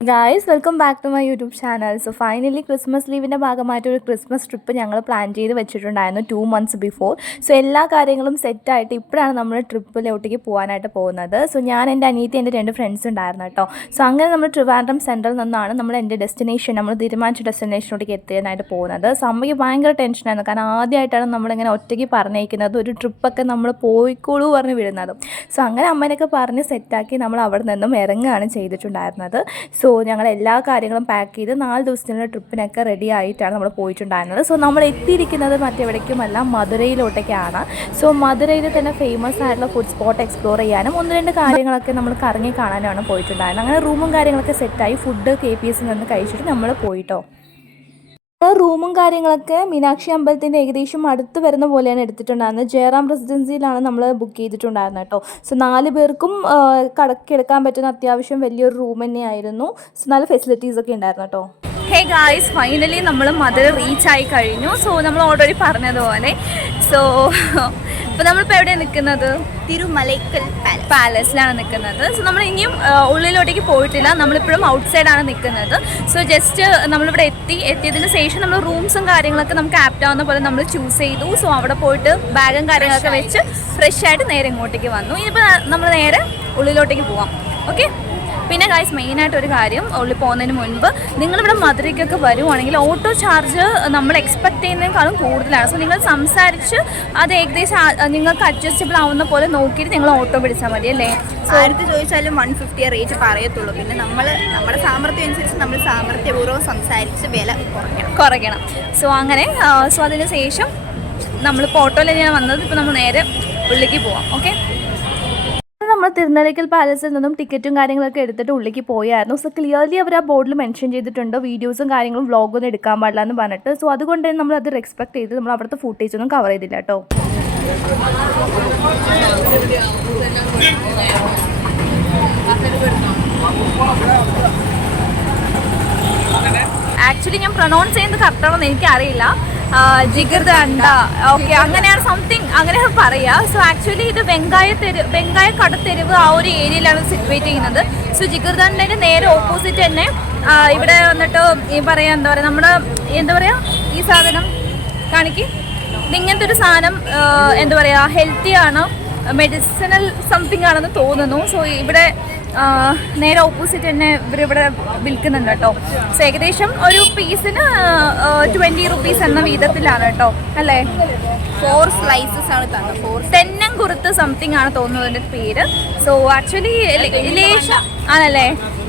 Guys welcome back to my YouTube channel. So finally Christmas ലീവിൻ്റെ ഭാഗമായിട്ട് ഒരു Christmas trip ഞങ്ങൾ പ്ലാൻ ചെയ്ത് വെച്ചിട്ടുണ്ടായിരുന്നു 2 months ബിഫോർ. സോ എല്ലാ കാര്യങ്ങളും സെറ്റായിട്ട് ഇപ്പോഴാണ് നമ്മൾ ട്രിപ്പിലോട്ടേക്ക് പോകാനായിട്ട് പോകുന്നത്. സോ ഞാൻ എൻ്റെ അനിയത്തി എൻ്റെ 2 ഫ്രണ്ട്സ് ഉണ്ടായിരുന്നു കേട്ടോ. സോ അങ്ങനെ നമ്മൾ ട്രിവാൻഡ്രം സെൻട്രൽ നിന്നാണ് നമ്മൾ എൻ്റെ ഡെസ്റ്റിനേഷൻ നമ്മൾ തീരുമാനിച്ച ഡെസ്റ്റിനേഷനിലോട്ടേക്ക് എത്താനായിട്ട് പോകുന്നത്. സോ അമ്മയ്ക്ക് ഭയങ്കര ടെൻഷനായിരുന്നു, കാരണം ആദ്യമായിട്ടാണ് നമ്മളിങ്ങനെ ഒറ്റയ്ക്ക് പറഞ്ഞേക്കുന്നത്, ഒരു ട്രിപ്പൊക്കെ നമ്മൾ പോയിക്കോളൂ പറഞ്ഞ് വിടുന്നത്. സോ അങ്ങനെ അമ്മേനൊക്കെ പറഞ്ഞ് സെറ്റാക്കി നമ്മൾ അവിടെ നിന്നും ഇറങ്ങുകയാണ് ചെയ്തിട്ടുണ്ടായിരുന്നത്. സോ ഞങ്ങൾ എല്ലാ കാര്യങ്ങളും പാക്ക് ചെയ്ത് 4 ദിവസത്തിനുള്ള ട്രിപ്പിനൊക്കെ റെഡി ആയിട്ടാണ് നമ്മൾ പോയിട്ടുണ്ടായിരുന്നത്. സോ നമ്മൾ എത്തിയിരിക്കുന്നത് മറ്റെവിടേക്കുമല്ല, മധുരയിലോട്ടേക്കാണ്. സോ മധുരയിൽ തന്നെ ഫേമസ് ആയിട്ടുള്ള ഫുഡ് സ്പോട്ട് എക്സ്പ്ലോർ ചെയ്യാനും 1-2 കാര്യങ്ങളൊക്കെ നമ്മൾ കറങ്ങി കാണാനുമാണ് പോയിട്ടുണ്ടായിരുന്നത്. അങ്ങനെ റൂമും കാര്യങ്ങളൊക്കെ സെറ്റായി ഫുഡ് KPS നിന്ന് കഴിച്ചിട്ട് നമ്മൾ പോയിട്ടോ. റൂമും കാര്യങ്ങളൊക്കെ മീനാക്ഷി അമ്പലത്തിൻ്റെ ഏകദേശം അടുത്ത് വരുന്ന പോലെയാണ് എടുത്തിട്ടുണ്ടായിരുന്നത്. ജയറാം റെസിഡൻസിയിലാണ് നമ്മൾ ബുക്ക് ചെയ്തിട്ടുണ്ടായിരുന്നത് കേട്ടോ. സോ 4 പേർക്കും കിടക്കാൻ പറ്റുന്ന അത്യാവശ്യം വലിയൊരു റൂം തന്നെയായിരുന്നു. സോ നല്ല ഫെസിലിറ്റീസൊക്കെ ഉണ്ടായിരുന്നു കേട്ടോ. ഹേ ഗായ്സ്, ഫൈനലി നമ്മൾ മധുര റീച്ചായി കഴിഞ്ഞു. സോ നമ്മൾ ഓൾറെഡി പറഞ്ഞതുപോലെ സോ ഇപ്പോൾ നമ്മളിപ്പോൾ എവിടെയാണ് നിൽക്കുന്നത്? തിരുമലൈക്കൽ പാലസിലാണ് നിൽക്കുന്നത്. സോ നമ്മൾ ഇനിയും ഉള്ളിലോട്ടേക്ക് പോയിട്ടില്ല, നമ്മളിപ്പോഴും ഔട്ട് സൈഡാണ് നിൽക്കുന്നത്. സോ ജസ്റ്റ് നമ്മളിവിടെ എത്തിയതിന് ശേഷം നമ്മൾ റൂംസും കാര്യങ്ങളൊക്കെ നമുക്ക് ആപ്റ്റാവുന്ന പോലെ നമ്മൾ ചൂസ് ചെയ്തു. സോ അവിടെ പോയിട്ട് ബാഗും കാര്യങ്ങളൊക്കെ വെച്ച് ഫ്രഷ് ആയിട്ട് നേരെ ഇങ്ങോട്ടേക്ക് വന്നു. ഇനിയിപ്പോൾ നമ്മൾ നേരെ ഉള്ളിലോട്ടേക്ക് പോവാം. ഓക്കെ. പിന്നെ ഗായ്സ്, മെയിനായിട്ടൊരു കാര്യം, ഉള്ളിൽ പോകുന്നതിന് മുൻപ് നിങ്ങളിവിടെ മധുരയ്ക്കൊക്കെ വരുവാണെങ്കിൽ ഓട്ടോ ചാർജ് നമ്മൾ എക്സ്പെക്ട് ചെയ്യുന്നതിനേക്കാളും കൂടുതലാണ്. സോ നിങ്ങൾ സംസാരിച്ച് അത് ഏകദേശം നിങ്ങൾക്ക് അഡ്ജസ്റ്റബിൾ ആവുന്ന പോലെ നോക്കിയിട്ട് നിങ്ങൾ ഓട്ടോ പിടിച്ചാൽ മതി അല്ലേ. ആർക്ക് ചോദിച്ചാലും 150 റേറ്റ് പറയത്തുള്ളൂ. പിന്നെ നമ്മുടെ സാമർത്ഥ്യം അനുസരിച്ച് നമ്മൾ സാമർത്ഥ്യപൂർവ്വം സംസാരിച്ച് വില കുറയ്ക്കണം. സോ അങ്ങനെ അതിന് ശേഷം നമ്മളിപ്പോൾ ഓട്ടോയിൽ തന്നെയാണ് വന്നത്. ഇപ്പോൾ നമ്മൾ നേരെ ഉള്ളിലേക്ക് പോവാം. ഓക്കെ. നമ്മൾ തിരുനലയ്ക്കൽ പാലസിൽ നിന്നും ടിക്കറ്റും കാര്യങ്ങളൊക്കെ എടുത്തിട്ട് ഉള്ളിലേക്ക് പോയായിരുന്നു. സോ ക്ലിയർലി അവർ ആ ബോർഡിൽ മെൻഷൻ ചെയ്തിട്ടുണ്ട് വീഡിയോസും കാര്യങ്ങളും വ്ളോഗൊന്നും എടുക്കാൻ പാടില്ല എന്ന് പറഞ്ഞിട്ട്. സോ അതുകൊണ്ട് തന്നെ നമ്മൾ അത് റെസ്പെക്ട് ചെയ്ത് നമ്മൾ അവിടുത്തെ ഫുട്ടേജ് ഒന്നും കവർ ചെയ്തില്ല കേട്ടോ. ആക്ച്വലി ഞാൻ പ്രൊനൗൺസ് ചെയ്യുന്നത് കറക്റ്റാണെന്ന് എനിക്കറിയില്ല. ജിഗർദണ്ഡ, ഓക്കെ, അങ്ങനെയാണ് സംതിങ് അങ്ങനെയാണ് പറയുക. സോ ആക്ച്വലി ഇത് വെങ്കായ കടത്തെരുവ് ആ ഒരു ഏരിയയിലാണ് സിറ്റുവേറ്റ് ചെയ്യുന്നത്. സോ ജിഗർദണ്ഡൻ്റെ നേരെ ഓപ്പോസിറ്റ് തന്നെ ഇവിടെ വന്നിട്ട് ഈ പറയാ എന്താ പറയുക, നമ്മുടെ എന്താ പറയുക, ഈ സാധനം കാണിക്കും, ഇതിങ്ങനത്തെ ഒരു സാധനം എന്താ പറയുക, ഹെൽത്തിയാണ്, മെഡിസിനൽ സംതിങ് ആണെന്ന് തോന്നുന്നു. സോ ഇവിടെ നേരെ ഓപ്പോസിറ്റ് തന്നെ ഇവരിവിടെ വിൽക്കുന്നുണ്ട് കേട്ടോ. സോ ഏകദേശം ഒരു പീസിന് 20 rupees എന്ന വീതത്തിലാണ് കേട്ടോ, അല്ലേ. 4 slices ആണ് തന്നത്. തെന്നംകുറുത്ത് സംതിങ് ആണ് തോന്നുന്നത് അതിൻ്റെ പേര്. സോ ആക്ച്വലി ലേശം ആണല്ലേ,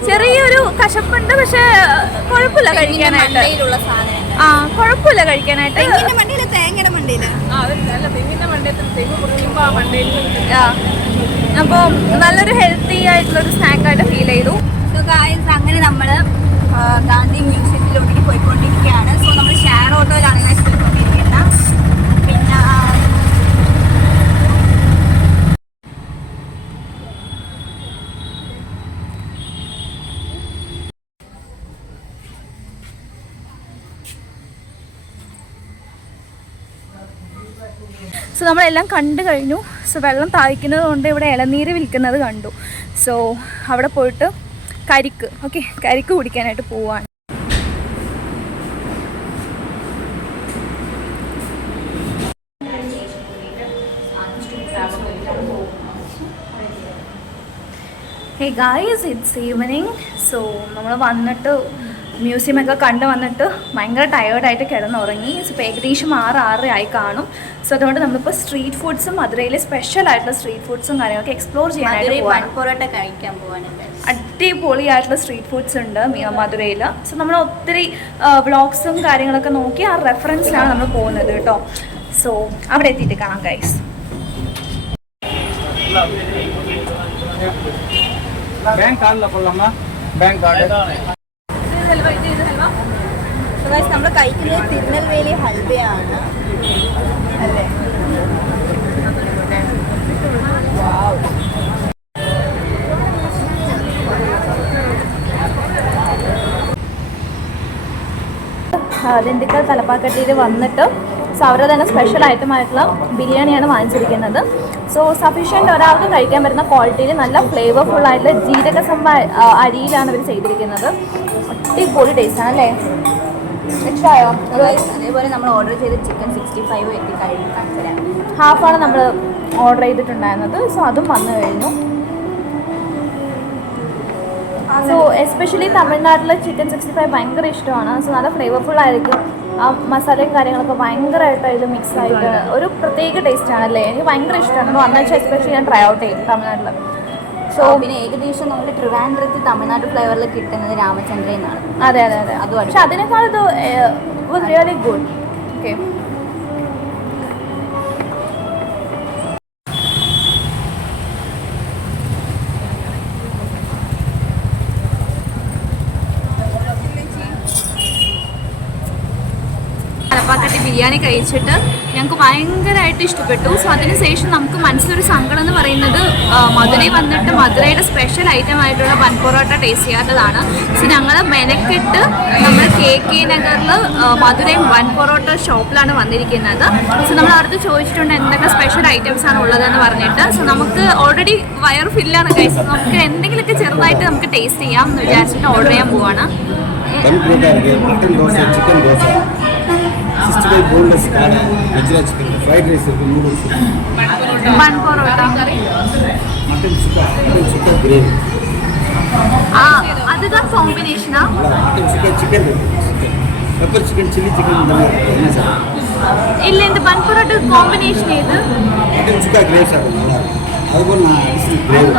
ചെറിയൊരു കശപ്പുണ്ട്, പക്ഷെ കുഴപ്പമില്ല കഴിക്കാനായിട്ട്. കുഴപ്പമില്ല കഴിക്കാനായിട്ട്. തേങ്ങയുടെ മണ്ടയില് അപ്പോൾ നല്ലൊരു ഹെൽത്തി ആയിട്ടുള്ളൊരു സ്നാക്കായിട്ട് ഫീൽ ചെയ്തു. സോ ഗായ്സ്, അങ്ങനെ നമ്മൾ ഗാന്ധി മ്യൂസിയത്തിലോട്ടേക്ക് പോയിക്കൊണ്ടിരിക്കുകയാണ്. സോ നമ്മൾ ഷെയർ ഓട്ടോയിലാണ് പോയിക്കൊണ്ടിരിക്കുന്നത്. പിന്നെ സോ നമ്മളെല്ലാം കണ്ടു കഴിഞ്ഞു. സോ വെള്ളം താഴ്ക്കുന്നത് കൊണ്ട് ഇവിടെ ഇളനീര് വിൽക്കുന്നത് കണ്ടു. സോ അവിടെ പോയിട്ട് കരിക്ക് കുടിക്കാനായിട്ട് പോവാണ്. Hey guys, it's evening. So നമ്മൾ വന്നിട്ട് മ്യൂസിയമൊക്കെ കണ്ട് വന്നിട്ട് ഭയങ്കര ടയേർഡായിട്ട് കിടന്നുറങ്ങി. സോ ഇപ്പോൾ ഏകദേശം 6-6 ആയി കാണും. സോ അതുകൊണ്ട് നമ്മളിപ്പോൾ സ്ട്രീറ്റ് ഫുഡ്സും മധുരയിലെ സ്പെഷ്യൽ ആയിട്ടുള്ള സ്ട്രീറ്റ് ഫുഡ്സും കാര്യങ്ങളൊക്കെ എക്സ്പ്ലോർ ചെയ്യാനായിട്ട് പൊറോട്ട കഴിക്കാൻ പോവാണ്. അടിപൊളിയായിട്ടുള്ള സ്ട്രീറ്റ് ഫുഡ്സ് ഉണ്ട് മധുരയിൽ. സോ നമ്മൾ ഒത്തിരി വ്ളോഗ്സും കാര്യങ്ങളൊക്കെ നോക്കി ആ റെഫറൻസിലാണ് നമ്മൾ പോകുന്നത് കേട്ടോ. സോ അവിടെ എത്തിയിട്ട് കാണാം ഗൈസ്. നമ്മൾ കഴിക്കുന്നത് തിരുനെൽവേലി ഹൽവയാണ് അല്ലേ. ദിണ്ടുക്കൽ തലപ്പാക്കട്ടിയിൽ വന്നിട്ട് സോ അവരുടെ തന്നെ സ്പെഷ്യൽ ഐറ്റമായിട്ടുള്ള ബിരിയാണിയാണ് വാങ്ങിച്ചിരിക്കുന്നത്. സോ സഫീഷ്യൻ്റ് ഒരാൾക്ക് കഴിക്കാൻ പറ്റുന്ന ക്വാളിറ്റിയിൽ നല്ല ഫ്ലേവർഫുൾ ആയിട്ടുള്ള ജീരക സംഭ അരിയിലാണ് ഇവർ ചെയ്തിരിക്കുന്നത്. അടിപൊളി ടേസ്റ്റാണ് അല്ലേ? ഇഷ്ടമായോ? അതേപോലെ നമ്മൾ ഓർഡർ ചെയ്ത് ചിക്കൻ 65 എത്തി കഴിക്കാൻ ഹാഫാണ് നമ്മൾ ഓർഡർ ചെയ്തിട്ടുണ്ടായിരുന്നത്. സോ അതും വന്നു കഴിഞ്ഞു. സോ എസ്പെഷ്യലി തമിഴ്നാട്ടിലെ ചിക്കൻ 65 ഭയങ്കര ഇഷ്ടമാണ്. സോ നല്ല ഫ്ലേവർഫുൾ ആയിരിക്കും. ആ മസാലയും കാര്യങ്ങളൊക്കെ ഭയങ്കരമായിട്ട് ഇത് മിക്സ് ആയിട്ട് ഒരു പ്രത്യേക ടേസ്റ്റാണല്ലേ. എനിക്ക് ഭയങ്കര ഇഷ്ടമാണ്. വന്നു വെച്ചാൽ എസ്പെഷ്യലി ഞാൻ ട്രൈ ഔട്ട് ചെയ്യും തമിഴ്നാട്ടിൽ. സോ പിന്നെ ഏകദേശം നമുക്ക് ട്രിവാൻഡ്രത്ത് തമിഴ്നാട് ഫ്ലേവറിൽ കിട്ടുന്നത് രാമചന്ദ്രൻ എന്നാണ്. അതെ അതെ അതെ, അതും പക്ഷെ അതിനേക്കാൾ ഇത് was really good. Okay, Thalappakatti biryani കഴിച്ചിട്ട് ഞങ്ങൾക്ക് ഭയങ്കരമായിട്ട് ഇഷ്ടപ്പെട്ടു. സോ അതിനുശേഷം നമുക്ക് മനസ്സിലൊരു സങ്കടം എന്ന് പറയുന്നത് മധുരൈ വന്നിട്ട് മധുരയുടെ സ്പെഷ്യൽ ഐറ്റം ആയിട്ടുള്ള ബൺ പൊറോട്ട ടേസ്റ്റ് ചെയ്യാത്തതാണ്. സോ ഞങ്ങൾ മെനക്കെട്ട് നമ്മൾ KK നഗറിൽ മധുരൈ ബൺ പൊറോട്ട ഷോപ്പിലാണ് വന്നിരിക്കുന്നത്. സോ നമ്മൾ അടുത്ത് ചോദിച്ചിട്ടുണ്ട് എന്തൊക്കെ സ്പെഷ്യൽ ഐറ്റംസ് ആണ് ഉള്ളതെന്ന് പറഞ്ഞിട്ട്. സോ നമുക്ക് ഓൾറെഡി വയർ ഫില്ലാണ് കഴിച്ചത്. നമുക്ക് എന്തെങ്കിലുമൊക്കെ ചെറുതായിട്ട് നമുക്ക് ടേസ്റ്റ് ചെയ്യാം എന്ന് വിചാരിച്ചിട്ട് ഓർഡർ ചെയ്യാൻ പോവാണ്. boneless curry, veggie chicken, fried rice, noodles, bun parotta, mutton sukha gravy. அதுதான் காம்பினேஷனா? Mutton sukha chicken, pepper chicken, chili chicken, என்ன சார்? இல்ல இந்த பன் பொரோட்டா காம்பினேஷன் ஏது? mutton sukha gravy சார் நல்லா இருக்கு. அதுபோல நான் அடிஷனல் gravy.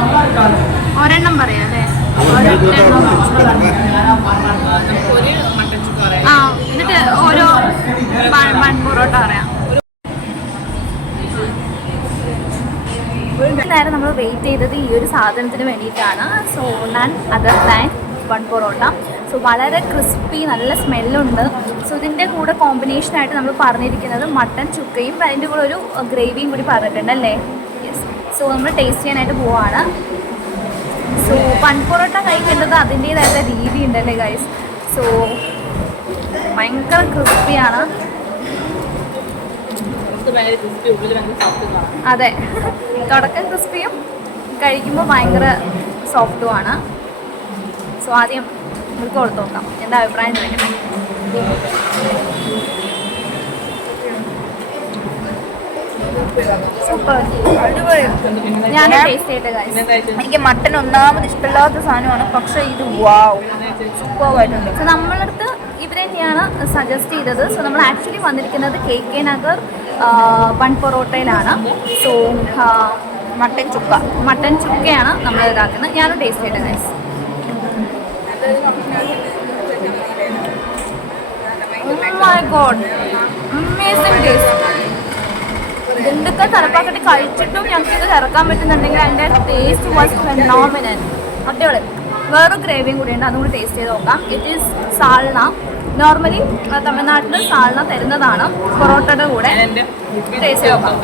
ഒരെണ്ണം പറയാല്ലേ? എന്നിട്ട് ഓരോ ബൺ പൊറോട്ട പറയാം. നേരം നമ്മൾ വെയിറ്റ് ചെയ്തത് ഈ ഒരു സാധനത്തിന് വേണ്ടിയിട്ടാണ്. So none other than bun parotta. So വളരെ ക്രിസ്പി, നല്ല സ്മെല്ലുണ്ട്. സോ ഇതിൻ്റെ കൂടെ കോമ്പിനേഷനായിട്ട് നമ്മൾ പറഞ്ഞിരിക്കുന്നത് മട്ടൻ ചുക്കയും അതിൻ്റെ കൂടെ ഒരു ഗ്രേവിയും കൂടി പറഞ്ഞിട്ടുണ്ട് അല്ലേ? യെസ്. സോ നമ്മൾ ടേസ്റ്റ് ചെയ്യാനായിട്ട് പോവാണ്. സോ ബൺ പൊറോട്ട കഴിക്കേണ്ടത് അതിൻ്റേതായിട്ടുള്ള രീതി ഉണ്ടല്ലേ ഗൈസ്. സോ ഭയങ്കര ക്രിസ്പിയാണ്. അതെ, തുടക്കം ക്രിസ്പിയും കഴിക്കുമ്പോൾ ഭയങ്കര സോഫ്റ്റുമാണ്. സോ ആദ്യം നമുക്ക് കൊടുത്ത് നോക്കാം എന്താ അഭിപ്രായം ചോദിക്കട്ടെ. സൂപ്പർ, അടിപൊളി. ഞാൻ ടേസ്റ്റ് ചെയ്തിട്ട് കഴിച്ചു. എനിക്ക് മട്ടൻ ഒന്നാമത് ഇഷ്ടമില്ലാത്ത സാധനമാണ്, പക്ഷേ ഇത് വാവ് സൂപ്പറായിട്ടുണ്ട്. സോ നമ്മളടുത്ത് ഇവർ തന്നെയാണ് സജസ്റ്റ് ചെയ്തത്. സോ നമ്മൾ ആക്ച്വലി വന്നിരിക്കുന്നത് KK നഗർ ബൺ പൊറോട്ടയിലാണ്. സോ മട്ടൻ ചുക്കയാണ് നമ്മൾ ഇതാക്കുന്നത്. ഞാനും ടേസ്റ്റ് ചെയ്തത് guys. Oh my god, amazing taste. എന്തൊക്കെ തലപ്പാക്കട്ടി കഴിച്ചിട്ടും ഞങ്ങൾക്ക് ഇത് ഇറക്കാൻ പറ്റുന്നുണ്ടെങ്കിൽ അതിൻ്റെ ടേസ്റ്റ് വാസ് ഫെനോമിനൽ. അടിപൊളി. വേറൊരു ഗ്രേവിയും കൂടിയുണ്ട്, അതും കൂടി ടേസ്റ്റ് ചെയ്ത് നോക്കാം. It is സാൾന. നോർമലി തമിഴ്നാട്ടിൽ സാൾന തരുന്നതാണ് പൊറോട്ടയുടെ കൂടെ. ടേസ്റ്റ് ചെയ്ത് നോക്കാം.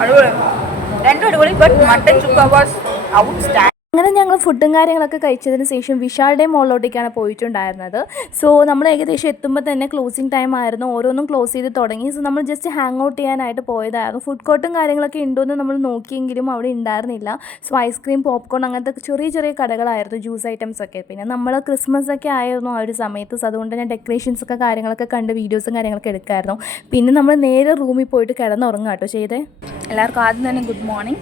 അടിപൊളി, രണ്ടും അടിപൊളി. But mutton chukka was outstanding. അങ്ങനെ ഞങ്ങൾ ഫുഡും കാര്യങ്ങളൊക്കെ കഴിച്ചതിന് ശേഷം വിശാലുടെ മോളിലോട്ടേക്കാണ് പോയിട്ടുണ്ടായിരുന്നത്. സോ നമ്മൾ ഏകദേശം എത്തുമ്പോൾ തന്നെ ക്ലോസിങ് ടൈം ആയിരുന്നു. ഓരോന്നും ക്ലോസ് ചെയ്ത് തുടങ്ങി. സോ നമ്മൾ ജസ്റ്റ് ഹാങ് ഔട്ട് ചെയ്യാനായിട്ട് പോയതായിരുന്നു. ഫുഡ് കോർട്ടും കാര്യങ്ങളൊക്കെ ഉണ്ടോയെന്ന് നമ്മൾ നോക്കിയെങ്കിലും അവിടെ ഉണ്ടായിരുന്നില്ല. സോ ഐസ്ക്രീം, പോപ്കോൺ അങ്ങനത്തെ ചെറിയ ചെറിയ കടകളായിരുന്നു, ജ്യൂസ് ഐറ്റംസ് ഒക്കെ. പിന്നെ നമ്മൾ ക്രിസ്മസ് ഒക്കെ ആയിരുന്നു ആ ഒരു സമയത്ത്. സോ അതുകൊണ്ട് തന്നെ ഡെക്കറേഷൻസൊക്കെ കാര്യങ്ങളൊക്കെ കണ്ട് വീഡിയോസും കാര്യങ്ങളൊക്കെ എടുക്കായിരുന്നു. പിന്നെ നമ്മൾ നേരെ റൂമിൽ പോയിട്ട് കിടന്നുറങ്ങുക കേട്ടോ ചെയ്തേ. എല്ലാവർക്കും ആദ്യം തന്നെ ഗുഡ് മോർണിംഗ്.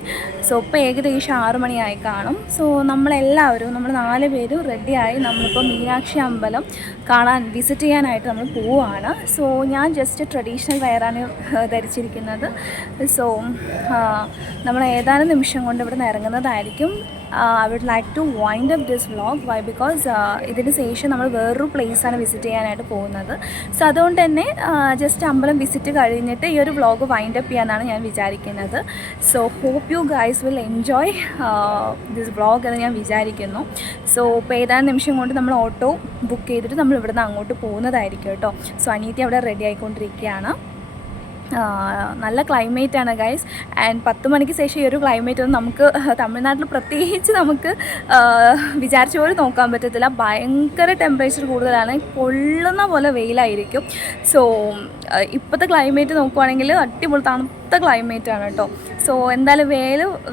സോ ഇപ്പോൾ ഏകദേശം 6 മണിയായി കാണും. സോ നമ്മളെല്ലാവരും, നമ്മൾ 4 പേരും റെഡിയായി നമ്മളിപ്പോൾ മീനാക്ഷി അമ്പലം കാണാൻ വിസിറ്റ് ചെയ്യാനായിട്ട് നമ്മൾ പോവുകയാണ്. സോ ഞാൻ ജസ്റ്റ് ട്രഡീഷണൽ വെയറാണ് ധരിച്ചിരിക്കുന്നത്. സോ നമ്മൾ ഏതാനും നിമിഷം കൊണ്ട് ഇവിടെ നിന്ന് ഇറങ്ങുന്നതായിരിക്കും. I would like to wind up this vlog. Why? Because ഇതിന് ശേഷം നമ്മൾ വേറൊരു പ്ലേസാണ് വിസിറ്റ് ചെയ്യാനായിട്ട് പോകുന്നത്. സോ അതുകൊണ്ട് തന്നെ ജസ്റ്റ് അമ്പലം വിസിറ്റ് കഴിഞ്ഞിട്ട് ഈ ഒരു വ്ളോഗ് വൈൻഡ് അപ്പ് ചെയ്യാനാണ് ഞാൻ വിചാരിക്കുന്നത്. So hope you guys will enjoy this vlog എന്ന് ഞാൻ വിചാരിക്കുന്നു. സോ ഇപ്പോൾ ഏതാനും നിമിഷം കൊണ്ട് നമ്മൾ ഓട്ടോ ബുക്ക് ചെയ്തിട്ട് നമ്മൾ ഇവിടുന്ന് അങ്ങോട്ട് പോകുന്നതായിരിക്കും കേട്ടോ. സോ അനീതി അവിടെ റെഡി ആയിക്കൊണ്ടിരിക്കുകയാണ്. നല്ല ക്ലൈമറ്റാണ് ഗൈസ്. ആൻഡ് 10 മണിക്ക് ശേഷം ഈ ഒരു ക്ലൈമറ്റ് ഒന്നും നമുക്ക് തമിഴ്നാട്ടിൽ പ്രത്യേകിച്ച് നമുക്ക് വിചാരിച്ച പോലെ നോക്കാൻ പറ്റത്തില്ല. ഭയങ്കര ടെമ്പറേച്ചർ കൂടുതലാണ്, പൊള്ളുന്ന പോലെ വെയിലായിരിക്കും. സോ ഇപ്പോഴത്തെ ക്ലൈമറ്റ് നോക്കുവാണെങ്കിൽ അടിപൊളി തണുത്ത ക്ലൈമറ്റാണ് കേട്ടോ. സോ എന്തായാലും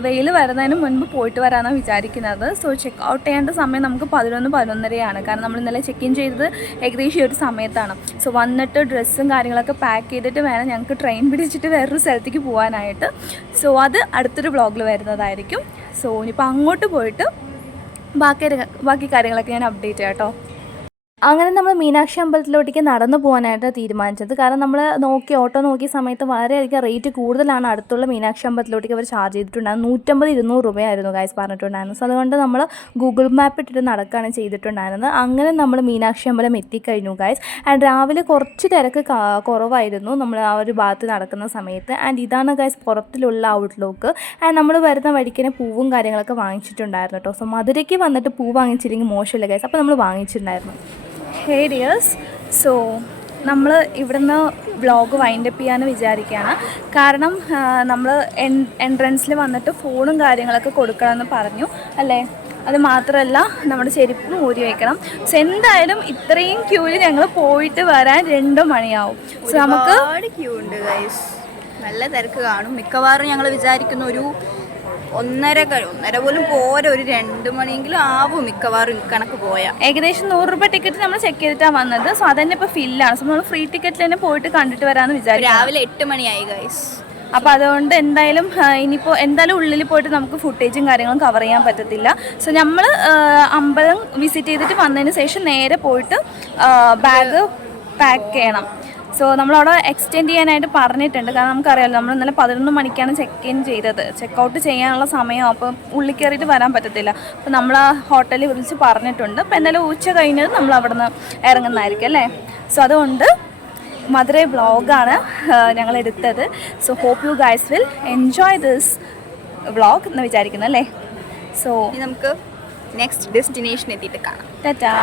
വെയിൽ വരുന്നതിന് മുൻപ് പോയിട്ട് വരാനാണ് വിചാരിക്കുന്നത്. സോ ചെക്ക് ഔട്ട് ചെയ്യേണ്ട സമയം നമുക്ക് 11-11:30 കാരണം നമ്മൾ ഇന്നലെ ചെക്ക് ഇൻ ചെയ്തത് ഏകദേശം ഈ ഒരു സമയത്താണ്. സോ വന്നിട്ട് ഡ്രസ്സും കാര്യങ്ങളൊക്കെ പാക്ക് ചെയ്തിട്ട് വേണം ഞങ്ങൾക്ക് ട്രെയിൻ പിടിച്ചിട്ട് വേറൊരു സ്ഥലത്തേക്ക് പോകാനായിട്ട്. സോ അത് അടുത്തൊരു വ്ളോഗിൽ വരുന്നതായിരിക്കും. സോ ഇനിയിപ്പോൾ അങ്ങോട്ട് പോയിട്ട് ബാക്കി കാര്യങ്ങളൊക്കെ ഞാൻ അപ്ഡേറ്റ് ചെയ്യാം കേട്ടോ. അങ്ങനെ നമ്മൾ മീനാക്ഷി അമ്പലത്തിലോട്ടേക്ക് നടന്നു പോകാനായിട്ട് തീരുമാനിച്ചത്. കാരണം നമ്മൾ ഓട്ടോ നോക്കിയ സമയത്ത് വളരെയധികം റേറ്റ് കൂടുതലാണ് അടുത്തുള്ള മീനാക്ഷി അമ്പലത്തിലോട്ടേക്ക് അവർ ചാർജ് ചെയ്തിട്ടുണ്ടായിരുന്നു. 150-200 രൂപയായിരുന്നു ഗൈസ് പറഞ്ഞിട്ടുണ്ടായിരുന്നു. സോ അതുകൊണ്ട് നമ്മൾ ഗൂഗിൾ മാപ്പ് ഇട്ടിട്ട് നടക്കുകയാണ് ചെയ്തിട്ടുണ്ടായിരുന്നത്. അങ്ങനെ നമ്മൾ മീനാക്ഷി അമ്പലം എത്തിക്കഴിഞ്ഞു ഗൈസ്. ആൻഡ് രാവിലെ കുറച്ച് തിരക്ക് കുറവായിരുന്നു നമ്മൾ ആ ഒരു ഭാഗത്ത് നടക്കുന്ന സമയത്ത്. ആൻഡ് ഇതാണ് ഗൈസ് പുറത്തിലുള്ള ഔട്ട്ലുക്ക്. ആൻഡ് നമ്മൾ വരുന്ന വഴിക്കിനെ പൂവും കാര്യങ്ങളൊക്കെ വാങ്ങിച്ചിട്ടുണ്ടായിരുന്നു കേട്ടോ. സോ മധുരയ്ക്ക് വന്നിട്ട് പൂ വാങ്ങിച്ചില്ലെങ്കിൽ മോശമില്ല ഗൈസ്. അപ്പോൾ നമ്മൾ വാങ്ങിച്ചിട്ടുണ്ടായിരുന്നു. ഹേ ഡിയേഴ്സ്, സോ നമ്മൾ ഇവിടുന്ന് വ്ളോഗ് വൈൻഡപ്പ് ചെയ്യാമെന്ന് വിചാരിക്കുകയാണ്. കാരണം നമ്മൾ എൻട്രൻസിൽ വന്നിട്ട് ഫോണും കാര്യങ്ങളൊക്കെ കൊടുക്കണമെന്ന് പറഞ്ഞു അല്ലേ. അത് മാത്രമല്ല നമ്മുടെ ചെരുപ്പും ഊരി വയ്ക്കണം. സോ എന്തായാലും ഇത്രയും ക്യൂവിൽ ഞങ്ങൾ പോയിട്ട് വരാൻ 2 മണിയാവും. സോ നമുക്ക് ക്യൂ ഉണ്ട് ഗൈസ്, നല്ല തിരക്ക് കാണും. മിക്കവാറും ഞങ്ങൾ വിചാരിക്കുന്ന ഒരു 1:30 പോലും പോരെ, ഒരു 2 മണിയെങ്കിലും ആവും മിക്കവാറും കണക്ക് പോയാൽ. ഏകദേശം 100 രൂപ ടിക്കറ്റ് നമ്മൾ ചെക്ക് ചെയ്തിട്ടാണ് വന്നത്. സോ അതന്നെ ഇപ്പോൾ ഫില്ലാണ്. സോ നമ്മൾ ഫ്രീ ടിക്കറ്റിൽ തന്നെ പോയിട്ട് കണ്ടിട്ട് വരാമെന്ന് വിചാരിച്ചു. രാവിലെ 8 മണിയായി ഗൈസ്. അപ്പോൾ അതുകൊണ്ട് എന്തായാലും ഇനിയിപ്പോൾ എന്തായാലും ഉള്ളിൽ പോയിട്ട് നമുക്ക് ഫുട്ടേജും കാര്യങ്ങളും കവർ ചെയ്യാൻ പറ്റത്തില്ല. സോ നമ്മൾ അമ്പലം വിസിറ്റ് ചെയ്തിട്ട് വന്നതിന് ശേഷം നേരെ പോയിട്ട് ബാഗ് പാക്ക് ചെയ്യണം. സോ നമ്മളവിടെ എക്സ്റ്റെൻഡ് ചെയ്യാനായിട്ട് പറഞ്ഞിട്ടുണ്ട്. കാരണം നമുക്കറിയാമല്ലോ നമ്മൾ ഇന്നലെ 11 മണിക്കാണ് ചെക്ക് ഇൻ ചെയ്തത്. ചെക്കൗട്ട് ചെയ്യാനുള്ള സമയം, അപ്പോൾ ഉള്ളിൽ കയറിയിട്ട് വരാൻ പറ്റത്തില്ല. അപ്പോൾ നമ്മൾ ആ ഹോട്ടലിൽ വിളിച്ച് പറഞ്ഞിട്ടുണ്ട്. അപ്പോൾ എന്തായാലും ഉച്ച കഴിഞ്ഞത് നമ്മൾ അവിടെ നിന്ന് ഇറങ്ങുന്നതായിരിക്കും അല്ലേ. സോ അതുകൊണ്ട് മധുരൈ വ്ളോഗാണ് ഞങ്ങൾ എടുത്തത്. So hope you guys will enjoy this vlog എന്ന് വിചാരിക്കുന്നു അല്ലേ. സോ നമുക്ക് നെക്സ്റ്റ് ഡെസ്റ്റിനേഷൻ എത്തിയിട്ട് കാണാം. ടാറ്റാ.